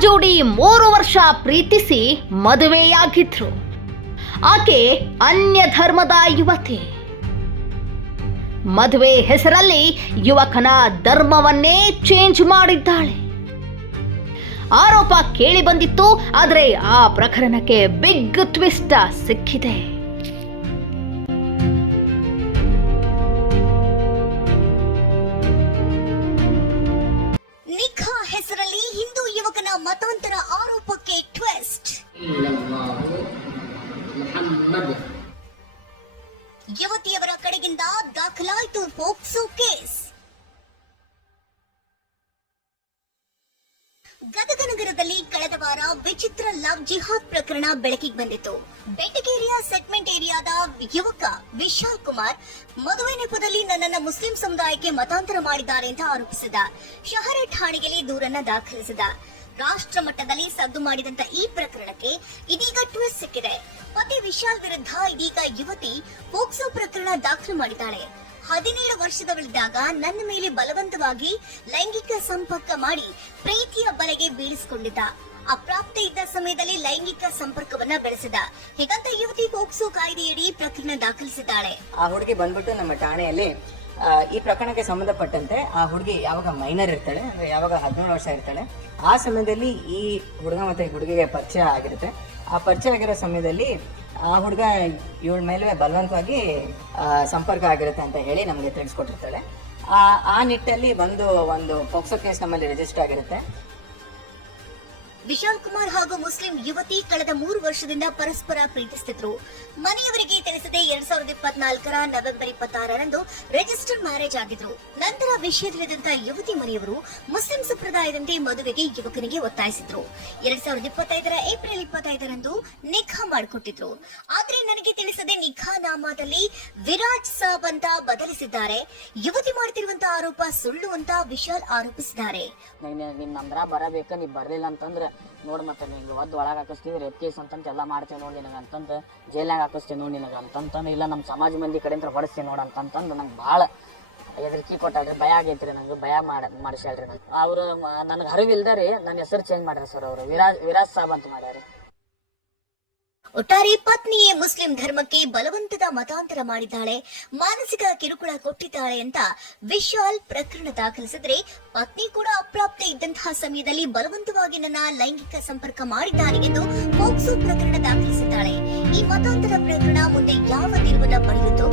ಜೋಡಿ ಮೂರು ವರ್ಷ ಪ್ರೀತಿಸಿ ಮದುವೆಯಾಗಿದ್ರು. ಆಕೆ ಅನ್ಯ ಧರ್ಮದ ಯುವತಿ. ಮದುವೆ ಹೆಸರಲ್ಲಿ ಯುವಕನ ಧರ್ಮವನ್ನೇ ಚೇಂಜ್ ಮಾಡಿದ್ದಾಳೆ. ಆರೋಪ ಕೇಳಿ ಬಂದಿತ್ತು, ಆದರೆ ಆ ಪ್ರಕರಣಕ್ಕೆ ಬಿಗ್ ಟ್ವಿಸ್ಟ್ ಸಿಕ್ಕಿದೆ. ಮತಾಂತರ ಆರೋಪಕ್ಕೆ ಟ್ವಿಸ್ಟ್ ಯುವತಿಯವರ ಕಡೆಗಿಂದ ದಾಖಲಾಯಿತು ಪೋಕ್ಸೋ ಕೇಸ್ ಗದಗ ನಗರದಲ್ಲಿ ಕಳೆದ ವಾರ ವಿಚಿತ್ರ ಲವ್ ಜಿಹಾದ್ ಪ್ರಕರಣ ಬೆಳಕಿಗೆ ಬಂದಿತ್ತು. ಬೆಟಗೇರಿಯ ಸೆಗ್ಮೆಂಟ್ ಏರಿಯಾದ ಯುವಕ ವಿಶಾಲ್ ಕುಮಾರ್ ಮದುವೆ ನೆಪದಲ್ಲಿ ನನ್ನನ್ನು ಮುಸ್ಲಿಂ ಸಮುದಾಯಕ್ಕೆ ಮತಾಂತರ ಮಾಡಿದ್ದಾರೆ ಅಂತ ಆರೋಪಿಸಿದ. ಶಹರ ಠಾಣೆಯಲ್ಲಿ ದೂರನ್ನ ದಾಖಲಿಸಿದ. ರಾಷ್ಟ್ರ ಮಟ್ಟದಲ್ಲಿ ಸದ್ದು ಮಾಡಿದಂತ ಈ ಪ್ರಕರಣಕ್ಕೆ ಇದೀಗ ಟ್ವಿಸ್ಟ್ ಸಿಕ್ಕಿದೆ. ಪತಿ ವಿಶಾಲ್ ವಿರುದ್ಧ ಇದೀಗ ಯುವತಿ ಪೋಕ್ಸೋ ಪ್ರಕರಣ ದಾಖಲು ಮಾಡಿದ್ದಾಳೆ. ಹದಿನೇಳು ವರ್ಷದವಳಿದ್ದಾಗ ನನ್ನ ಮೇಲೆ ಬಲವಂತವಾಗಿ ಲೈಂಗಿಕ ಸಂಪರ್ಕ ಮಾಡಿ ಪ್ರೀತಿಯ ಬಲೆಗೆ ಬೀಳಿಸಿಕೊಂಡಿದ್ದ. ಅಪ್ರಾಪ್ತ ಇದ್ದ ಸಮಯದಲ್ಲಿ ಲೈಂಗಿಕ ಸಂಪರ್ಕವನ್ನ ಬೆಳೆಸಿದ. ಹೀಗಂತ ಯುವತಿ ಪೋಕ್ಸೋ ಕಾಯ್ದೆಯಡಿ ಪ್ರಕರಣ ದಾಖಲಿಸಿದ್ದಾಳೆ. ಆ ಹುಡುಗಿ ಬಂದ್ಬಿಟ್ಟು ನಮ್ಮ ಠಾಣೆಯಲ್ಲಿ ಈ ಪ್ರಕರಣಕ್ಕೆ ಸಂಬಂಧಪಟ್ಟಂತೆ ಆ ಹುಡುಗಿ ಯಾವಾಗ ಮೈನರ್ ಇರ್ತಾಳೆ, ಅಂದ್ರೆ ಯಾವಾಗ ಹದಿನೇಳು ವರ್ಷ ಇರ್ತಾಳೆ, ಆ ಸಮಯದಲ್ಲಿ ಈ ಹುಡುಗ ಮತ್ತೆ ಹುಡುಗಿಗೆ ಪರಿಚಯ ಆಗಿರುತ್ತೆ. ಆ ಪರಿಚಯ ಆಗಿರೋ ಸಮಯದಲ್ಲಿ ಆ ಹುಡುಗ ಇವಳ ಮೇಲೆ ಬಲವಂತವಾಗಿ ಸಂಪರ್ಕ ಆಗಿರುತ್ತೆ ಅಂತ ಹೇಳಿ ನಮಗೆ ತಿಳಿಸ್ಕೊಟ್ಟಿರ್ತಾಳೆ. ಆ ಆ ನಿಟ್ಟಲ್ಲಿ ಒಂದು ಒಂದು ಪೋಕ್ಸೋ ಕೇಸ್ ನಮ್ಮಲ್ಲಿ ರಿಜಿಸ್ಟರ್ ಆಗಿರುತ್ತೆ. ವಿಶಾಲ್ ಕುಮಾರ್ ಹಾಗೂ ಮುಸ್ಲಿಂ ಯುವತಿ ಕಳೆದ ಮೂರು ವರ್ಷದಿಂದ ಪರಸ್ಪರ ಪ್ರೀತಿಸುತ್ತಿದ್ರು ಮನೆಯವರಿಗೆ ತಿಳಿಸದೆ ಸಾವಿರದ ಇಪ್ಪತ್ನಾಲ್ಕರ ನವೆಂಬರ್ ಇಪ್ಪತ್ತಾರರಂದು ರಿಜಿಸ್ಟರ್ ಮ್ಯಾರೇಜ್ ಆಗಿದ್ರು. ನಂತರ ವಿಷಯ ತಿಳಿದಂತ ಯುವತಿ ಮನೆಯವರು ಮುಸ್ಲಿಂ ಸಂಪ್ರದಾಯದಂತೆ ಮದುವೆಗೆ ಯುವಕನಿಗೆ ಒತ್ತಾಯಿಸಿದ್ರು. ಎರಡ್ ಸಾವಿರದ ಇಪ್ಪತ್ತೈದರ ಏಪ್ರಿಲ್ ಇಪ್ಪತ್ತೈದರಂದು ನಿಖಾ ಮಾಡಿಕೊಟ್ಟಿದ್ರು. ಆದ್ರೆ ನನಗೆ ತಿಳಿಸದೆ ನಿಖಾ ನಾಮದಲ್ಲಿ ವಿರಾಜ್ ಸಾಬ್ ಅಂತ ಬದಲಿಸಿದ್ದಾರೆ. ಯುವತಿ ಮಾಡ್ತಿರುವಂತ ಆರೋಪ ಸುಳ್ಳು ಅಂತ ವಿಶಾಲ್ ಆರೋಪಿಸಿದ್ದಾರೆ. ನಿಮ್ ನಂಬರ ಬರಬೇಕು ನೀ ಬರಲಿಲ್ಲ ಅಂತಂದ್ರೆ, ನೋಡ್ ಮತ್ತೆ ನಿಂಗೆ ಒದ್ದು ಒಳಗೆ ಹಾಕಿಸ್ತೀವಿ ರೇಪ್ ಕೇಸ್ ಅಂತಂತ ಎಲ್ಲ ಮಾಡ್ತೇವೆ ನೋಡಿ ನಿನಗೆ ಜೈಲಾಗ ಹಾಕಿಸ್ತೀವಿ ನೋಡಿ ನಿನಗೆ ಇಲ್ಲ. ನಮ್ಮ ಸಮಾಜ ಮಂದಿ ಕಡೆಯಿಂದ ಹೊಡಿಸ್ತೀವಿ ನೋಡು ಅಂತಂತಂದು ನಂಗೆ ಭಾಳ ಹೆದರಿಕೆ ಕೊಟ್ಟಾಳ್ರಿ, ಭಯ ಆಗೈತ್ರಿ ನಂಗೆ, ಭಯ ಮಾಡ, ಮಾಡಿಸ್ಯಾಳ್ರಿ ನಂಗೆ. ಅವರು ನನಗೆ ಅರಿವಿಲ್ದ ರೀ ನನ್ನ ಹೆಸರು ಚೇಂಜ್ ಮಾಡ್ಯಾರ ಸರ್ ಅವರು. ವಿರಾಜ್ ವಿರಾಜ್ ಸಾಬ್ ಅಂತ ಮಾಡ್ಯಾರ. ಒಟ್ಟಾರೆ ಪತ್ನಿಯೇ ಮುಸ್ಲಿಂ ಧರ್ಮಕ್ಕೆ ಬಲವಂತದ ಮತಾಂತರ ಮಾಡಿದ್ದಾಳೆ, ಮಾನಸಿಕ ಕಿರುಕುಳ ಕೊಟ್ಟಿದ್ದಾಳೆ ಅಂತ ವಿಶಾಲ್ ಪ್ರಕರಣ ದಾಖಲಿಸಿದ್ರೆ ಪತ್ನಿ ಕೂಡ ಅಪ್ರಾಪ್ತ ಇದ್ದಂತಹ ಸಮಯದಲ್ಲಿ ಬಲವಂತವಾಗಿ ನನ್ನ ಲೈಂಗಿಕ ಸಂಪರ್ಕ ಮಾಡಿದ್ದಾನೆ ಎಂದು ಪೋಕ್ಸೋ ಪ್ರಕರಣ ದಾಖಲಿಸಿದ್ದಾಳೆ. ಈ ಮತಾಂತರ ಪ್ರಕರಣ ಮುಂದೆ ಯಾವ ತಿರುವನ್ನ ಪಡೆಯುತ್ತೋ